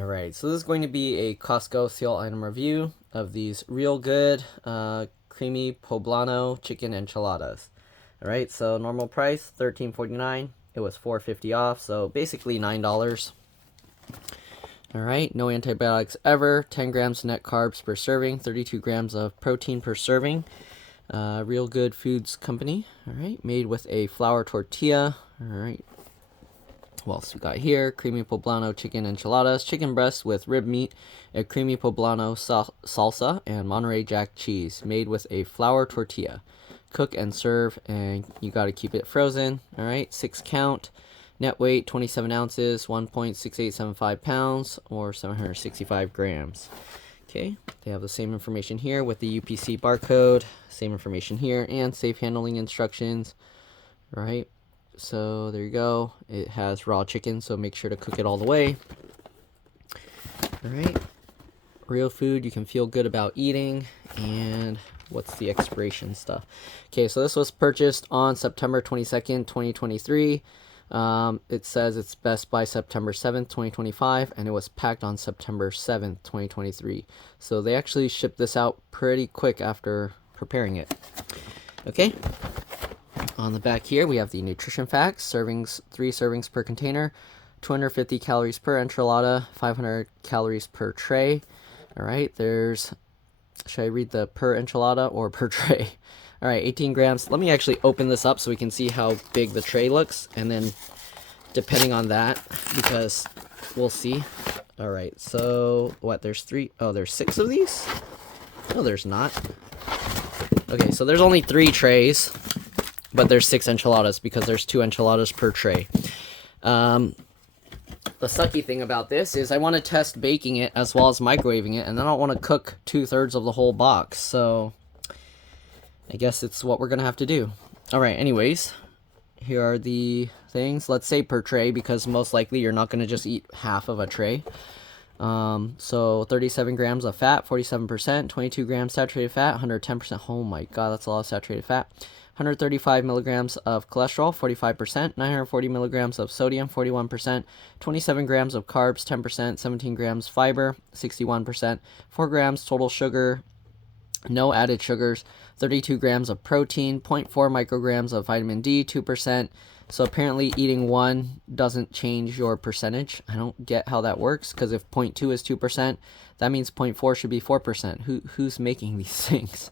Alright, so this is going to be a Costco sale item review of these Realgood creamy Poblano chicken enchiladas. Alright, so normal price $13.49. It was $4.50 off, so basically $9. Alright, no antibiotics ever. 10 grams net carbs per serving, 32 grams of protein per serving. Realgood Foods Company. Alright, made with a flour tortilla. Alright. What else we got here? Creamy Poblano chicken enchiladas, chicken breast with rib meat, a creamy Poblano salsa, and Monterey Jack cheese, made with a flour tortilla. Cook and serve, and you got to keep it frozen. All right, 6 count. Net weight 27 ounces, 1.6875 pounds, or 765 grams. Okay, they have the same information here with the UPC barcode, same information here, and safe handling instructions. Right. So there you go. It has raw chicken, so make sure to cook it all the way. All right. Real food you can feel good about eating. And what's the expiration stuff? Okay, so this was purchased on September 22nd, 2023. It says it's best by September 7th, 2025, and it was packed on September 7th, 2023. So they actually shipped this out pretty quick after preparing it. Okay. On the back here, we have the nutrition facts. Servings, 3 servings per container, 250 calories per enchilada, 500 calories per tray. All right, there's, should I read the per enchilada or per tray? All right, 18 grams. Let me actually open this up so we can see how big the tray looks, and then depending on that, because we'll see. All right, so what, there's 3, oh, there's 6 of these? No, there's not. Okay, so there's only 3 trays. But there's 6 enchiladas because there's 2 enchiladas per tray. The sucky thing about this is I want to test baking it as well as microwaving it, and I don't want to cook 2/3 of the whole box. So I guess it's what we're going to have to do. All right, anyways, here are the things. Let's say per tray because most likely you're not going to just eat half of a tray. So 37 grams of fat, 47%, 22 grams saturated fat, 110%. Oh my God, that's a lot of saturated fat. 135 milligrams of cholesterol, 45%, 940 milligrams of sodium, 41%, 27 grams of carbs, 10%, 17 grams fiber, 61%, 4 grams total sugar, no added sugars, 32 grams of protein, 0.4 micrograms of vitamin D, 2%. So apparently eating 1 doesn't change your percentage. I don't get how that works, because if 0.2 is 2%, that means 0.4 should be 4%. Who's making these things?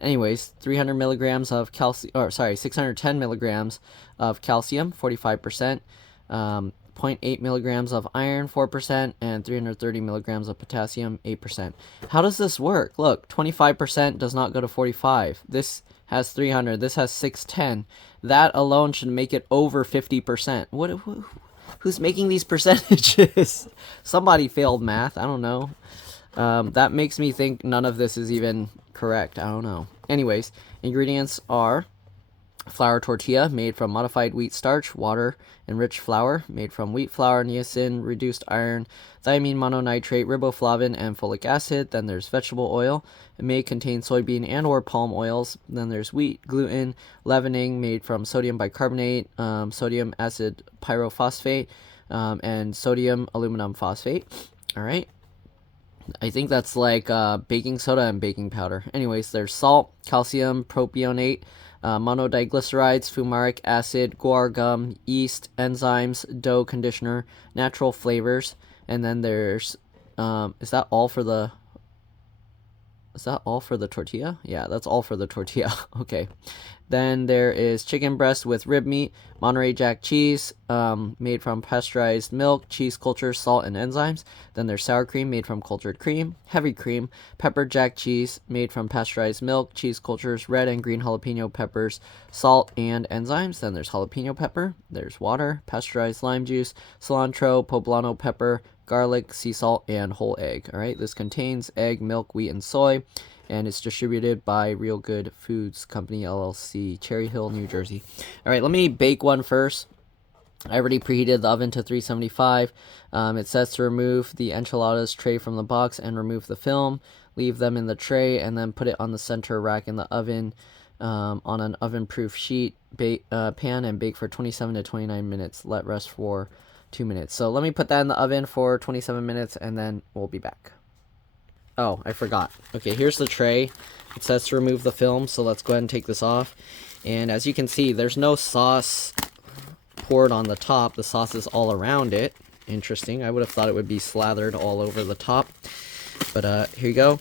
Anyways, 300 milligrams of calcium, or sorry, 610 milligrams of calcium, 45%, 0.8 milligrams of iron, 4%, and 330 milligrams of potassium, 8%. How does this work? Look, 25% does not go to 45. This has 300. This has 610. That alone should make it over 50%. Who's making these percentages? Somebody failed math. I don't know. That makes me think none of this is even correct. I don't know. Anyways, ingredients are flour tortilla made from modified wheat starch, water, enriched flour made from wheat flour, niacin, reduced iron, thiamine mononitrate, riboflavin, and folic acid. Then there's vegetable oil. It may contain soybean and or palm oils. Then there's wheat gluten, leavening made from sodium bicarbonate, sodium acid pyrophosphate, and sodium aluminum phosphate. All right. I think that's like baking soda and baking powder. Anyways, there's salt, calcium propionate, monodiglycerides, fumaric acid, guar gum, yeast, enzymes, dough conditioner, natural flavors, and then there's is that all for the tortilla? Yeah, that's all for the tortilla. Okay. Then there is chicken breast with rib meat, Monterey Jack cheese, made from pasteurized milk, cheese culture, salt, and enzymes. Then there's sour cream made from cultured cream, heavy cream, pepper jack cheese made from pasteurized milk, cheese cultures, red and green jalapeno peppers, salt, and enzymes. Then there's jalapeno pepper, there's water, pasteurized lime juice, cilantro, poblano pepper, garlic, sea salt, and whole egg. All right, this contains egg, milk, wheat, and soy, and it's distributed by Realgood Foods Company, LLC, Cherry Hill, New Jersey. All right, let me bake one first. I already preheated the oven to 375. It says to remove the enchiladas tray from the box and remove the film. Leave them in the tray and then put it on the center rack in the oven on an oven-proof sheet pan and bake for 27 to 29 minutes. Let rest for 2 minutes. So let me put that in the oven for 27 minutes and then we'll be back. Oh, I forgot. Okay, here's the tray. It says to remove the film, so let's go ahead and take this off. And as you can see, there's no sauce poured on the top. The sauce is all around it. Interesting. I would have thought it would be slathered all over the top. But here you go.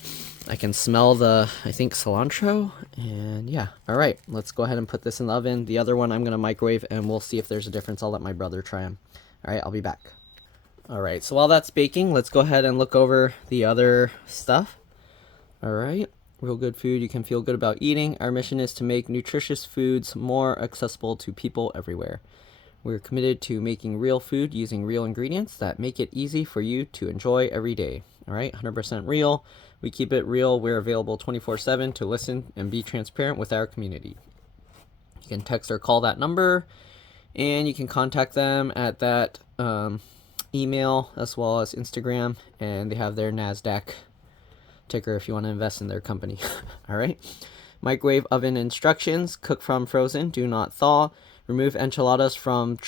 I can smell the, I think, cilantro. And yeah. Alright, let's go ahead and put this in the oven. The other one I'm going to microwave, and we'll see if there's a difference. I'll let my brother try them. Alright, I'll be back. Alright, so while that's baking, let's go ahead and look over the other stuff. Alright, real good food you can feel good about eating. Our mission is to make nutritious foods more accessible to people everywhere. We're committed to making real food using real ingredients that make it easy for you to enjoy every day. Alright, 100% real. We keep it real. We're available 24/7 to listen and be transparent with our community. You can text or call that number, and you can contact them at that email as well as Instagram, and they have their NASDAQ ticker if you want to invest in their company. Alright, microwave oven instructions: cook from frozen, do not thaw. Remove enchiladas from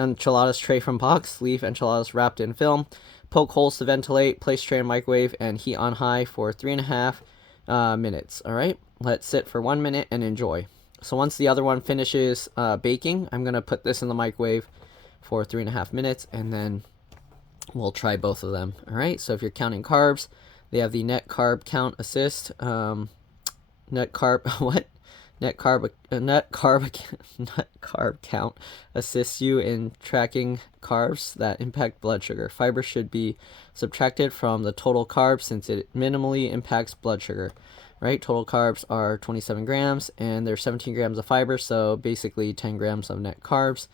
enchiladas tray from box. Leave enchiladas wrapped in film. Poke holes to ventilate. Place tray in microwave and heat on high for 3.5 minutes. Alright, let sit for 1 minute and enjoy. So once the other one finishes baking, I'm going to put this in the microwave for 3.5 minutes, and then we'll try both of them. Alright, so if you're counting carbs, they have the net carb count assist. Net carb count assists you in tracking carbs that impact blood sugar. Fiber should be subtracted from the total carbs since it minimally impacts blood sugar. Right, total carbs are 27 grams, and there's 17 grams of fiber, so basically 10 grams of net carbs.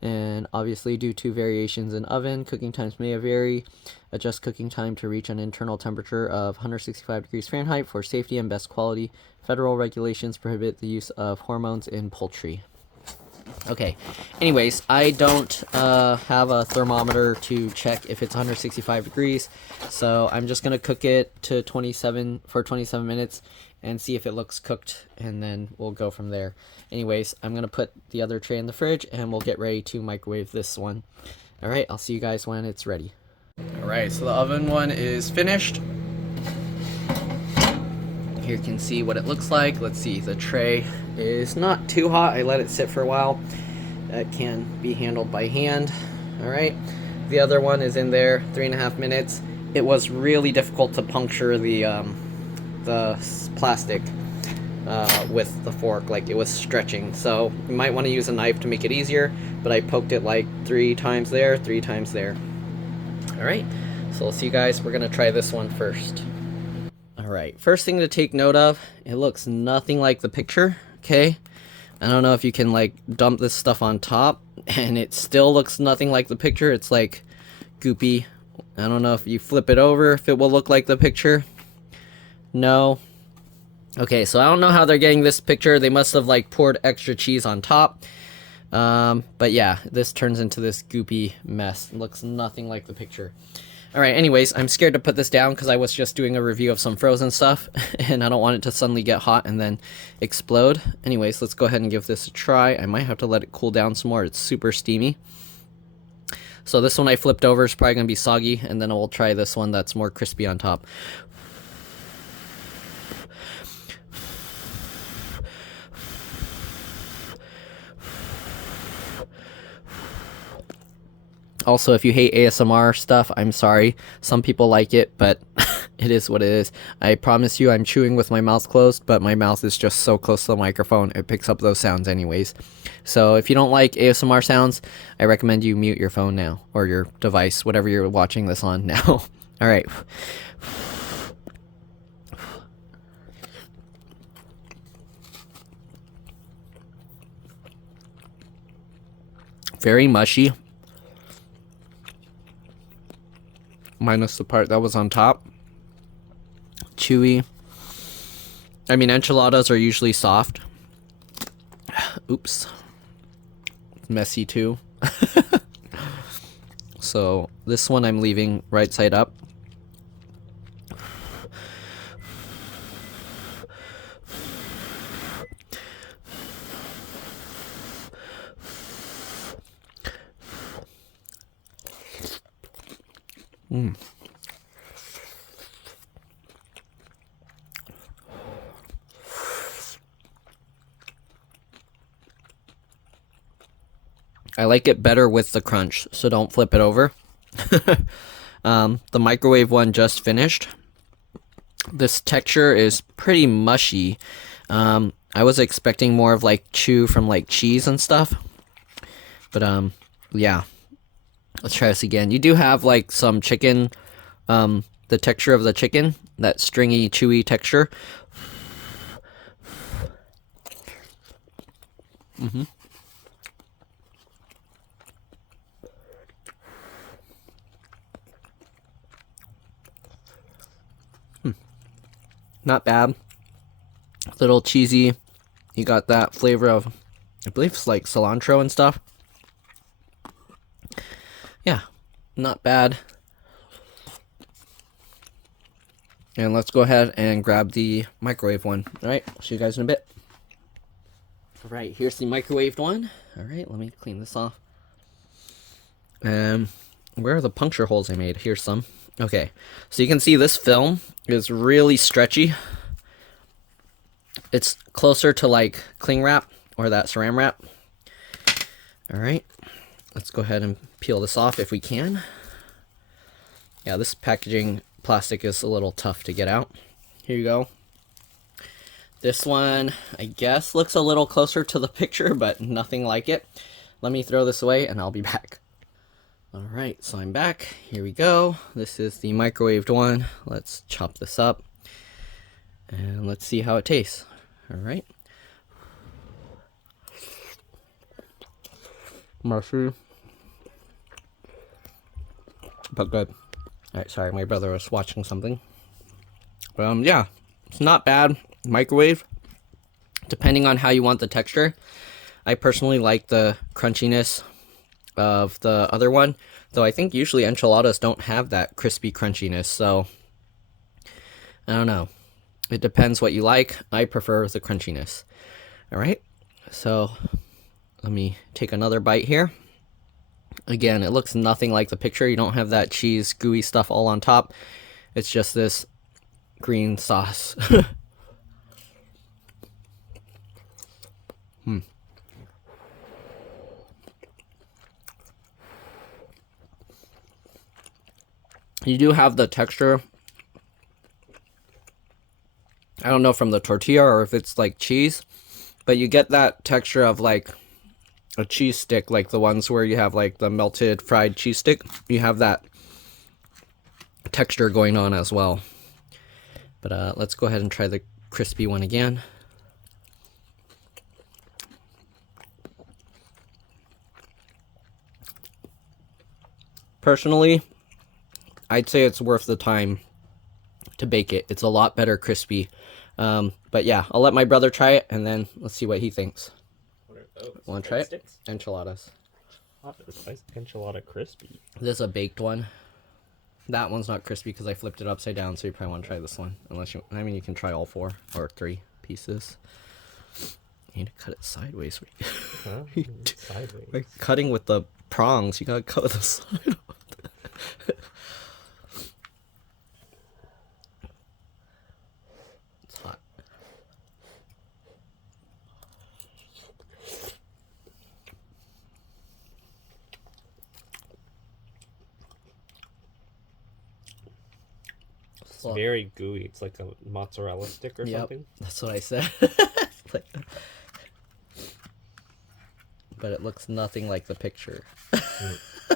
And obviously, due to variations in oven, cooking times may vary. Adjust cooking time to reach an internal temperature of 165 degrees Fahrenheit for safety and best quality. Federal regulations prohibit the use of hormones in poultry. Okay, anyways, I don't have a thermometer to check if it's 165 degrees, so I'm just going to cook it to 27 minutes and see if it looks cooked, and then we'll go from there. Anyways, I'm going to put the other tray in the fridge, and we'll get ready to microwave this one. Alright, I'll see you guys when it's ready. Alright, so the oven one is finished. Here you can see what it looks like. Let's see, the tray is not too hot. I let it sit for a while. That can be handled by hand. Alright, the other one is in there, 3.5 minutes. It was really difficult to puncture the plastic with the fork, like it was stretching. So you might want to use a knife to make it easier, but I poked it like 3 times there, 3 times there. Alright, so we'll see you guys. We're going to try this one first. Alright, first thing to take note of, it looks nothing like the picture, okay? I don't know if you can like dump this stuff on top, and it still looks nothing like the picture. It's like goopy. I don't know if you flip it over, if it will look like the picture. No. Okay, so I don't know how they're getting this picture. They must have like poured extra cheese on top. But yeah, this turns into this goopy mess. It looks nothing like the picture. Alright, anyways, I'm scared to put this down because I was just doing a review of some frozen stuff, and I don't want it to suddenly get hot and then explode. Anyways, let's go ahead and give this a try. I might have to let it cool down some more. It's super steamy. So this one I flipped over is probably going to be soggy, and then I'll try this one that's more crispy on top. Also, if you hate ASMR stuff, I'm sorry. Some people like it, but it is what it is. I promise you I'm chewing with my mouth closed, but my mouth is just so close to the microphone, it picks up those sounds anyways. So if you don't like ASMR sounds, I recommend you mute your phone now, or your device, whatever you're watching this on now. Alright. Very mushy. Minus the part that was on top. Chewy. I mean, enchiladas are usually soft. Oops. Messy too. So this one I'm leaving right side up. Mm. I like it better with the crunch, so don't flip it over. The microwave one just finished. This texture is pretty mushy. I was expecting more of like chew from like cheese and stuff. But yeah. Let's try this again. You do have like some chicken, the texture of the chicken, that stringy, chewy texture. Mm-hmm. Not bad. A little cheesy. You got that flavor of, I believe it's like cilantro and stuff. Yeah, not bad. And let's go ahead and grab the microwave one. All right, I'll see you guys in a bit. All right, here's the microwaved one. All right, let me clean this off. Where are the puncture holes I made? Here's some. Okay, so you can see this film is really stretchy. It's closer to like cling wrap or that saran wrap. All right, let's go ahead and peel this off if we can. Yeah, this packaging plastic is a little tough to get out. Here you go. This one, I guess, looks a little closer to the picture, but nothing like it. Let me throw this away and I'll be back. All right, so I'm back. Here we go. This is the microwaved one. Let's chop this up and let's see how it tastes. All right. Mushy, but good. All right, sorry, my brother was watching something. But yeah, it's not bad. Microwave, depending on how you want the texture. I personally like the crunchiness of the other one, though I think usually enchiladas don't have that crispy crunchiness, so I don't know. It depends what you like. I prefer the crunchiness. All right, so let me take another bite here. Again, it looks nothing like the picture. You don't have that cheese gooey stuff all on top. It's just this green sauce. You do have the texture. I don't know from the tortilla or if it's like cheese, but you get that texture of like a cheese stick, like the ones where you have like the melted fried cheese stick. You have that texture going on as well. But let's go ahead and try the crispy one again. Personally, I'd say it's worth the time to bake it. It's a lot better crispy. But yeah, I'll let my brother try it and then let's see what he thinks. What are those? Want to try it? Sticks? Enchiladas. Enchilada crispy. This is a baked one. That one's not crispy because I flipped it upside down, so you probably want to try this one. Unless you, I mean, you can try all 4 or 3 pieces. You need to cut it sideways. Huh? Sideways. We're cutting with the prongs. You gotta cut with the side. It's hot. It's very gooey. It's like a mozzarella stick or something. That's what I said. But it looks nothing like the picture.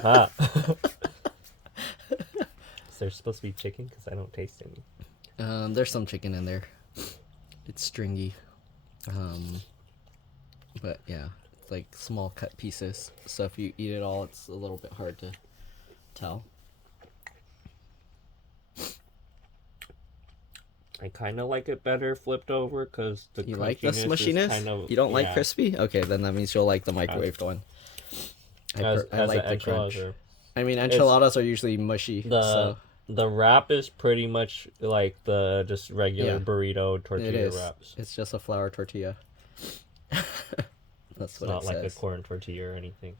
Ah. Is there supposed to be chicken? Because I don't taste any. There's some chicken in there. It's stringy. But yeah, it's like small cut pieces. So if you eat it all, it's a little bit hard to tell. I kind of like it better flipped over because the You like the smushiness? Kind of, you don't like crispy? Okay, then that means you'll like the microwaved one. I like the crunch. I mean, enchiladas are usually mushy. The wrap is pretty much like the just regular burrito tortilla wraps. It's just a flour tortilla. That's what it says. Not like a corn tortilla or anything.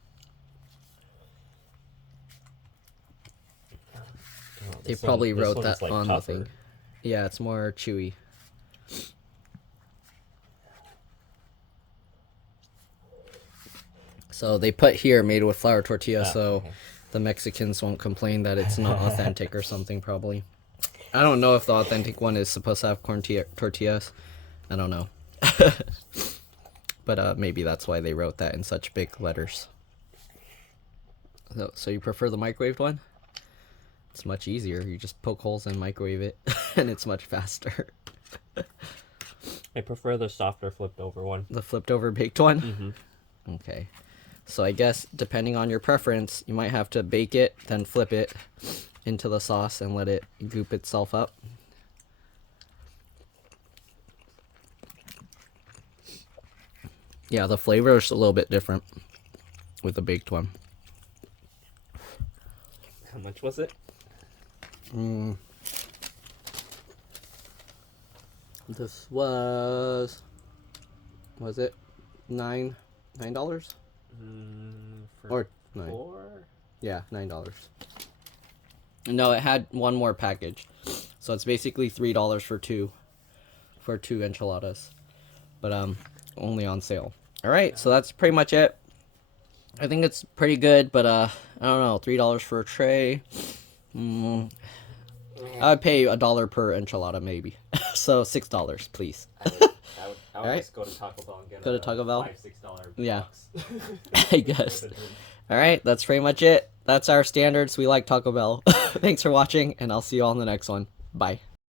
They probably this wrote one's, that like, on tougher. the thing. Yeah, it's more chewy. So they put here made with flour tortilla, so okay. the Mexicans won't complain that it's not authentic or something, probably. I don't know if the authentic one is supposed to have corn tortillas. I don't know. But maybe that's why they wrote that in such big letters. So you prefer the microwaved one? It's much easier. You just poke holes and microwave it, and it's much faster. I prefer the softer flipped over one. The flipped over baked one? Mm-hmm. Okay. So I guess depending on your preference, you might have to bake it, then flip it into the sauce and let it goop itself up. Yeah, the flavor is a little bit different with the baked one. How much was it? This was it $9? Or $9? 4? Yeah, $9. No, it had one more package, so it's basically $3 for two enchiladas, but only on sale. All right, so that's pretty much it. I think it's pretty good, but I don't know, $3 for a tray. I'd pay $1 per enchilada maybe. So $6, please. I would Alright. just go to Taco Bell and get Go to Taco Bell? $5-6 Yeah. box. I guess. All right, that's pretty much it. That's our standards. We like Taco Bell. Thanks for watching, and I'll see you all in the next one. Bye.